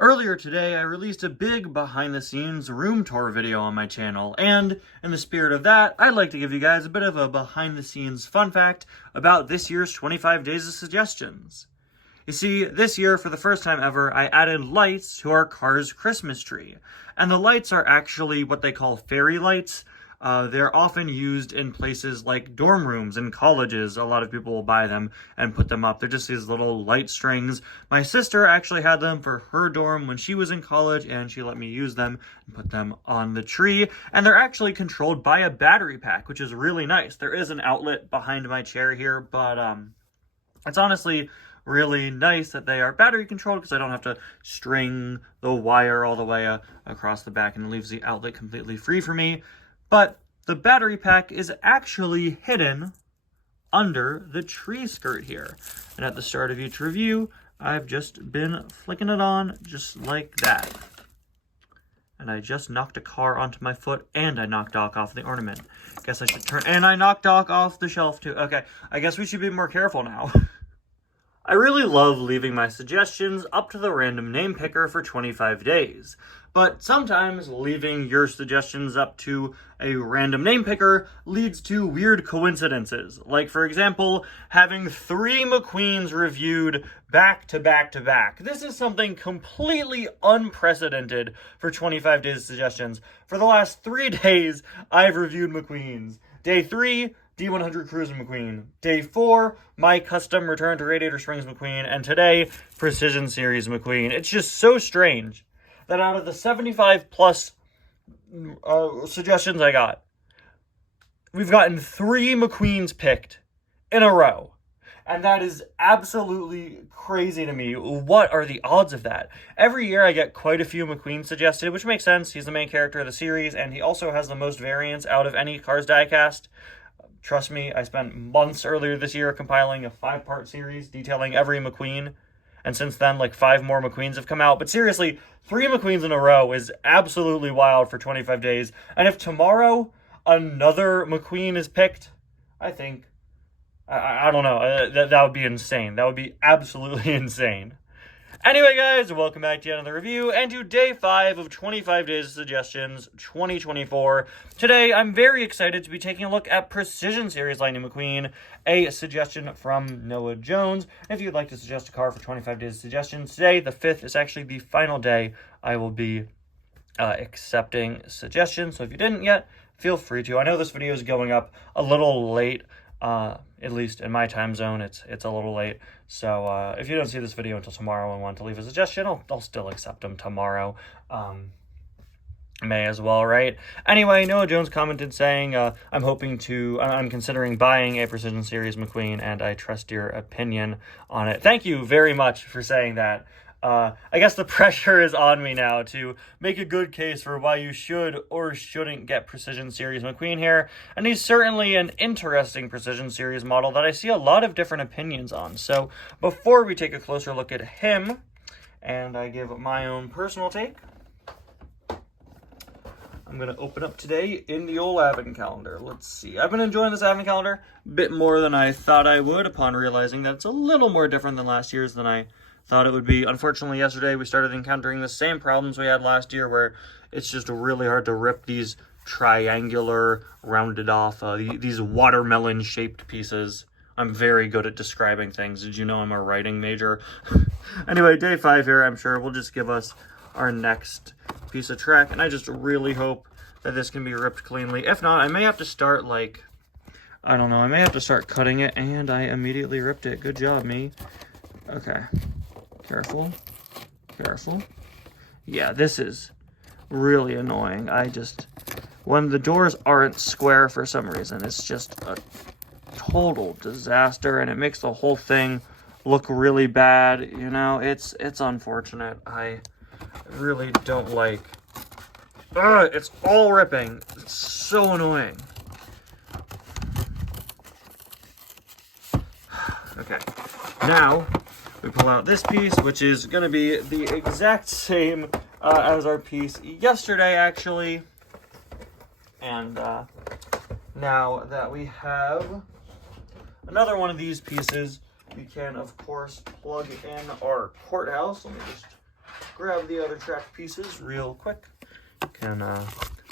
Earlier today, I released a big behind-the-scenes room tour video on my channel, and in the spirit of that, I'd like to give you guys a bit of a behind-the-scenes fun fact about this year's 25 Days of Suggestions. You see, this year, for the first time ever, I added lights to our car's Christmas tree, and the lights are actually what they call fairy lights. They're often used in places like dorm rooms and colleges. A lot of people will buy them and put them up. They're just these little light strings. My sister actually had them for her dorm when she was in college, and she let me use them and put them on the tree. And they're actually controlled by a battery pack, which is really nice. There is an outlet behind my chair here, but it's honestly really nice that they are battery controlled because I don't have to string the wire all the way across the back, and it leaves the outlet completely free for me. But the battery pack is actually hidden under the tree skirt here. And at the start of each review, I've just been flicking it on just like that. And I just knocked a car onto my foot, and I knocked Doc off the ornament. Guess I should turn, and I knocked Doc off the shelf too. Okay, I guess we should be more careful now. I really love leaving my suggestions up to the random name picker for 25 days, but sometimes leaving your suggestions up to a random name picker leads to weird coincidences. Like, for example, having 3 McQueens reviewed back to back to back. This is something completely unprecedented for 25 days of suggestions. For the last 3 days, I've reviewed McQueens. Day 3, D100 Cruiser McQueen. Day 4, my custom Return to Radiator Springs McQueen. And today, Precision Series McQueen. It's just so strange that out of the 75 plus suggestions I got, we've gotten 3 McQueens picked in a row. And that is absolutely crazy to me. What are the odds of that? Every year I get quite a few McQueen suggested, which makes sense. He's the main character of the series, and he also has the most variants out of any Cars diecast. Trust me, I spent months earlier this year compiling a 5-part series detailing every McQueen. And since then, like 5 more McQueens have come out. But seriously, 3 McQueens in a row is absolutely wild for 25 days. And if tomorrow another McQueen is picked, I think, I don't know, that would be insane. That would be absolutely insane. Anyway, guys, welcome back to yet another review, and to day 5 of 25 Days of Suggestions 2024. Today, I'm very excited to be taking a look at Precision Series Lightning McQueen, a suggestion from Noah Jones. If you'd like to suggest a car for 25 Days of Suggestions, today, the 5th, is actually the final day I will be accepting suggestions. So if you didn't yet, feel free to. I know this video is going up a little late. At least in my time zone, it's a little late. So if you don't see this video until tomorrow and want to leave a suggestion, I'll still accept them tomorrow. May as well, right? Anyway, Noah Jones commented saying, I'm considering buying a Precision Series McQueen, and I trust your opinion on it. Thank you very much for saying that. I guess the pressure is on me now to make a good case for why you should or shouldn't get Precision Series McQueen here, and he's certainly an interesting Precision Series model that I see a lot of different opinions on. So before we take a closer look at him, and I give my own personal take, I'm going to open up today in the old advent calendar. Let's see. I've been enjoying this advent calendar a bit more than I thought I would upon realizing that it's a little more different than last year's than I thought it would be. Unfortunately, yesterday we started encountering the same problems we had last year, where it's just really hard to rip these triangular, rounded off, these watermelon-shaped pieces. I'm very good at describing things. Did you know I'm a writing major? Anyway, day 5 here, I'm sure, will just give us our next piece of track, and I just really hope that this can be ripped cleanly. If not, I may have to start, I don't know, I may have to start cutting it, and I immediately ripped it. Good job, me. Okay. Careful. Careful. Yeah, this is really annoying. When the doors aren't square for some reason, it's just a total disaster, and it makes the whole thing look really bad. You know, it's unfortunate. I really don't like... it's all ripping. It's so annoying. Okay. Now we pull out this piece, which is going to be the exact same as our piece yesterday, actually. And now that we have another one of these pieces, we can, of course, plug in our courthouse. Let me just grab the other track pieces real quick. Can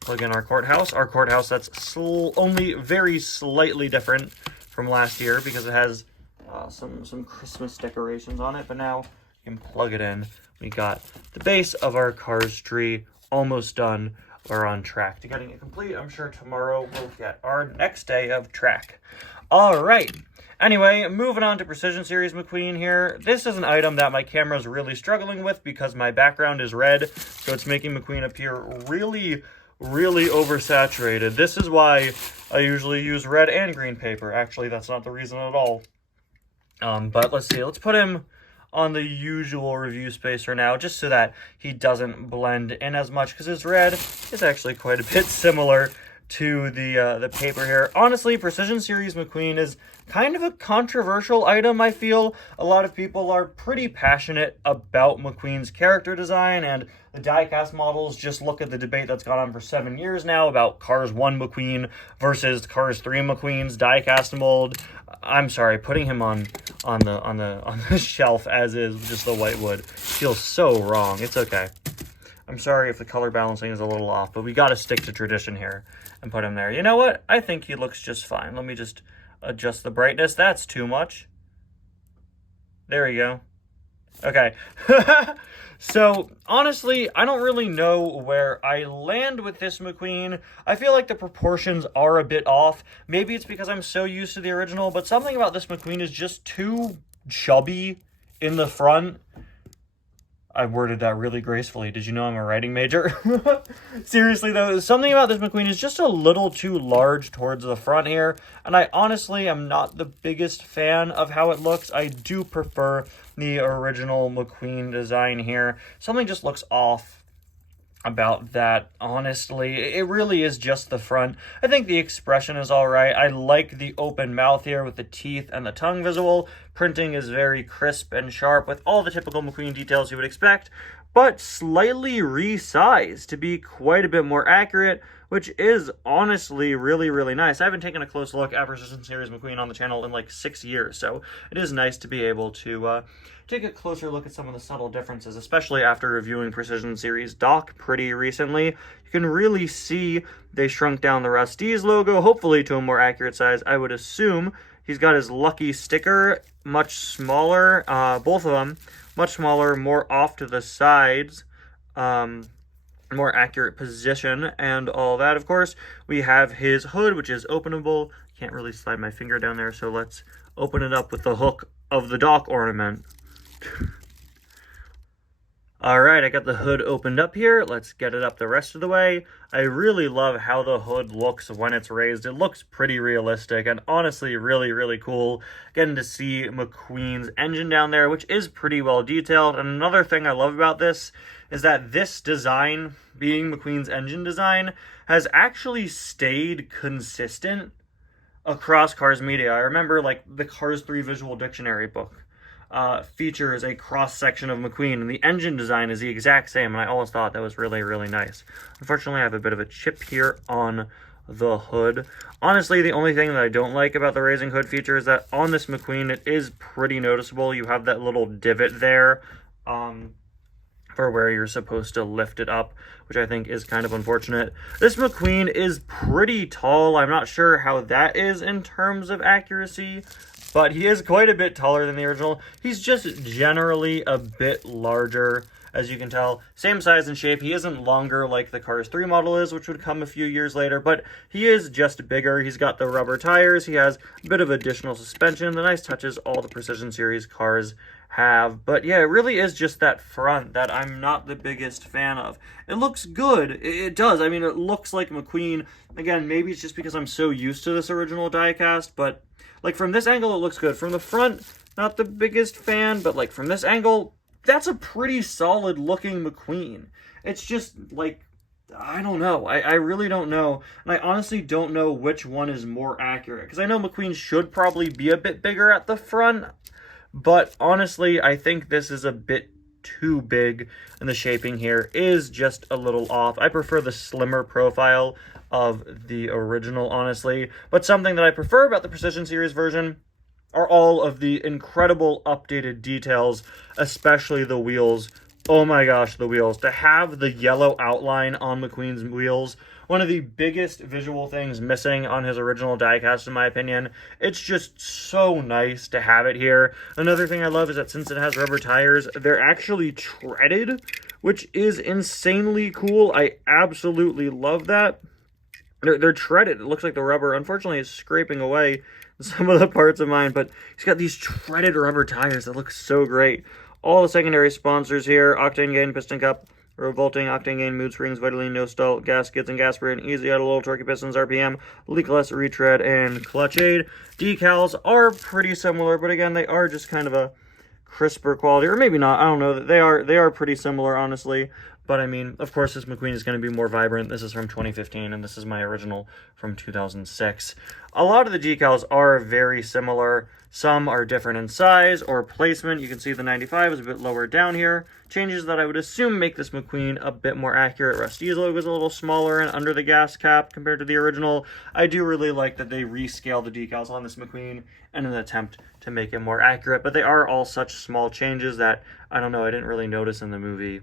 plug in our courthouse. Our courthouse that's only very slightly different from last year because it has some Christmas decorations on it. But now you can plug it in. We got the base of our Cars tree almost done. We're on track to getting it complete. I'm sure tomorrow we'll get our next day of track. All right. Anyway, moving on to Precision Series McQueen here. This is an item that my camera is really struggling with because my background is red, so it's making McQueen appear really, really oversaturated. This is why I usually use red and green paper. Actually, that's not the reason at all. But let's see. Let's put him on the usual review space for now, just so that he doesn't blend in as much, because his red is actually quite a bit similar to the paper here. Honestly, Precision Series McQueen is kind of a controversial item, I feel. A lot of people are pretty passionate about McQueen's character design, and the diecast models. Just look at the debate that's gone on for 7 years now about Cars 1 McQueen versus Cars 3 McQueen's diecast mold. I'm sorry, putting him on the shelf as is, just the white wood, feels so wrong. It's okay. I'm sorry if the color balancing is a little off, but we got to stick to tradition here and put him there. You know what? I think he looks just fine. Let me just adjust the brightness. That's too much. There we go. Okay. So, honestly, I don't really know where I land with this McQueen. I feel like the proportions are a bit off. Maybe it's because I'm so used to the original, but something about this McQueen is just too chubby in the front. I worded that really gracefully. Did you know I'm a writing major? Seriously, though, something about this McQueen is just a little too large towards the front here, and I honestly am not the biggest fan of how it looks. I do prefer the original McQueen design here. Something just looks off about that, honestly. It really is just the front. I think the expression is all right. I like the open mouth here with the teeth and the tongue visible. Printing is very crisp and sharp with all the typical McQueen details you would expect, but slightly resized to be quite a bit more accurate, which is honestly really, really nice. I haven't taken a close look at Precision Series McQueen on the channel in like 6 years, so it is nice to be able to take a closer look at some of the subtle differences, especially after reviewing Precision Series Doc pretty recently. You can really see they shrunk down the Rusty's logo, hopefully to a more accurate size, I would assume. He's got his Lucky sticker, much smaller, both of them, much smaller, more off to the sides, more accurate position, and all that. Of course, we have his hood, which is openable. Can't really slide my finger down there, so let's open it up with the hook of the Doc ornament. Alright, I got the hood opened up here. Let's get it up the rest of the way. I really love how the hood looks when it's raised. It looks pretty realistic and honestly really, really cool. Getting to see McQueen's engine down there, which is pretty well detailed. And another thing I love about this is that this design, being McQueen's engine design, has actually stayed consistent across Cars media. I remember like the Cars 3 Visual Dictionary book features a cross-section of McQueen, and the engine design is the exact same, and I always thought that was really, really nice. Unfortunately, I have a bit of a chip here on the hood. Honestly, the only thing that I don't like about the raising hood feature is that on this McQueen, it is pretty noticeable. You have that little divot there for where you're supposed to lift it up, which I think is kind of unfortunate. This McQueen is pretty tall. I'm not sure how that is in terms of accuracy, but he is quite a bit taller than the original. He's just generally a bit larger, as you can tell. Same size and shape. He isn't longer like the Cars 3 model is, which would come a few years later, but he is just bigger. He's got the rubber tires. He has a bit of additional suspension, the nice touches all the Precision Series cars have. But yeah, it really is just that front that I'm not the biggest fan of. It looks good. It does. I mean, it looks like McQueen. Again, maybe it's just because I'm so used to this original diecast, but like from this angle, it looks good. From the front, not the biggest fan, but like from this angle, that's a pretty solid looking McQueen. It's just like, I don't know. I really don't know. And I honestly don't know which one is more accurate. Because I know McQueen should probably be a bit bigger at the front. But honestly, I think this is a bit too big. And the shaping here is just a little off. I prefer the slimmer profile of the original, honestly. But something that I prefer about the Precision Series version are all of the incredible updated details, especially the wheels Oh my gosh, the wheels. To have the yellow outline on McQueen's wheels, one of the biggest visual things missing on his original diecast, in my opinion. It's just so nice to have it here. Another thing I love is that since it has rubber tires, they're actually treaded, which is insanely cool. I absolutely love that. They're treaded. It looks like the rubber, unfortunately, is scraping away some of the parts of mine, but he's got these treaded rubber tires that look so great. All the secondary sponsors here: octane gain, piston cup, revolting, octane gain, mood springs, Vitaline, no stall, gaskets and gas spray, and easy out of little torquey pistons, RPM, leakless, retread, and clutch aid. Decals are pretty similar, but again, they are just kind of a crisper quality, or maybe not. I don't know. They are pretty similar, honestly. But I mean, of course, this McQueen is going to be more vibrant. This is from 2015, and this is my original from 2006. A lot of the decals are very similar. Some are different in size or placement. You can see the 95 is a bit lower down here. Changes that I would assume make this McQueen a bit more accurate. Rusty's logo is a little smaller and under the gas cap compared to the original. I do really like that they rescale the decals on this McQueen in an attempt to make it more accurate. But they are all such small changes that, I don't know, I didn't really notice in the movie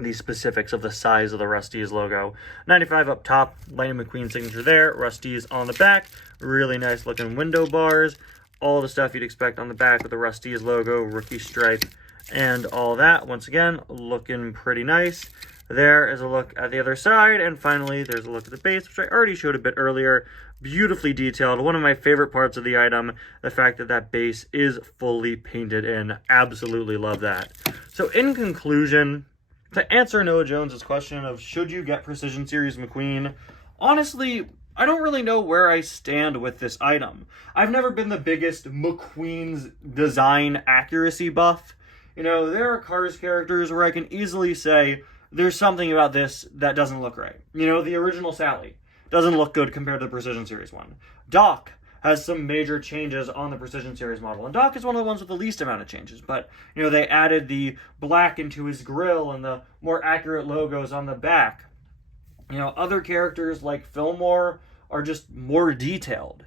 the specifics of the size of the Rusty's logo. 95 up top, Lightning McQueen signature there. Rusty's on the back. Really nice looking window bars. All the stuff you'd expect on the back with the Rusty's logo, rookie stripe, and all that. Once again, looking pretty nice. There is a look at the other side, and finally, there's a look at the base, which I already showed a bit earlier. Beautifully detailed. One of my favorite parts of the item, the fact that that base is fully painted in. Absolutely love that. So in conclusion, to answer Noah Jones's question of should you get Precision Series McQueen, honestly, I don't really know where I stand with this item. I've never been the biggest McQueen's design accuracy buff. You know, there are Cars characters where I can easily say there's something about this that doesn't look right. You know, the original Sally doesn't look good compared to the Precision Series one. Doc has some major changes on the Precision Series model. And Doc is one of the ones with the least amount of changes. But, you know, they added the black into his grille and the more accurate logos on the back. You know, other characters like Fillmore are just more detailed.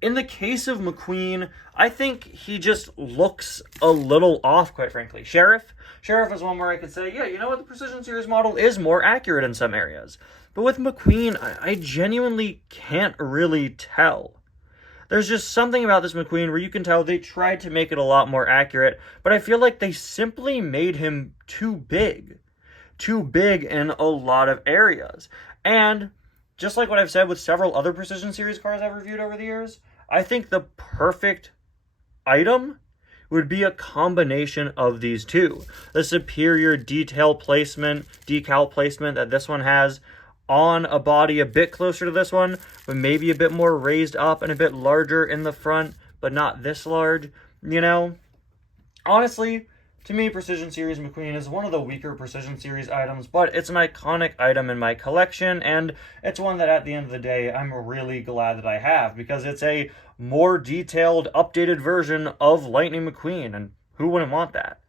In the case of McQueen, I think he just looks a little off, quite frankly. Sheriff is one where I could say, yeah, you know what, the Precision Series model is more accurate in some areas. But with McQueen, I genuinely can't really tell. There's just something about this McQueen where you can tell they tried to make it a lot more accurate, but I feel like they simply made him too big. Too big in a lot of areas. And just like what I've said with several other Precision Series cars I've reviewed over the years, I think the perfect item would be a combination of these two. The superior decal placement that this one has on a body a bit closer to this one, but maybe a bit more raised up and a bit larger in the front, but not this large, you know? Honestly, to me, Precision Series McQueen is one of the weaker Precision Series items, but it's an iconic item in my collection, and it's one that at the end of the day, I'm really glad that I have, because it's a more detailed, updated version of Lightning McQueen, and who wouldn't want that?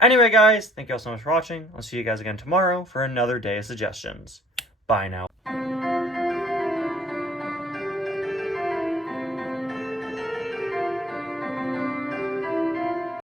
Anyway, guys, thank you all so much for watching. I'll see you guys again tomorrow for another day of suggestions. Bye now.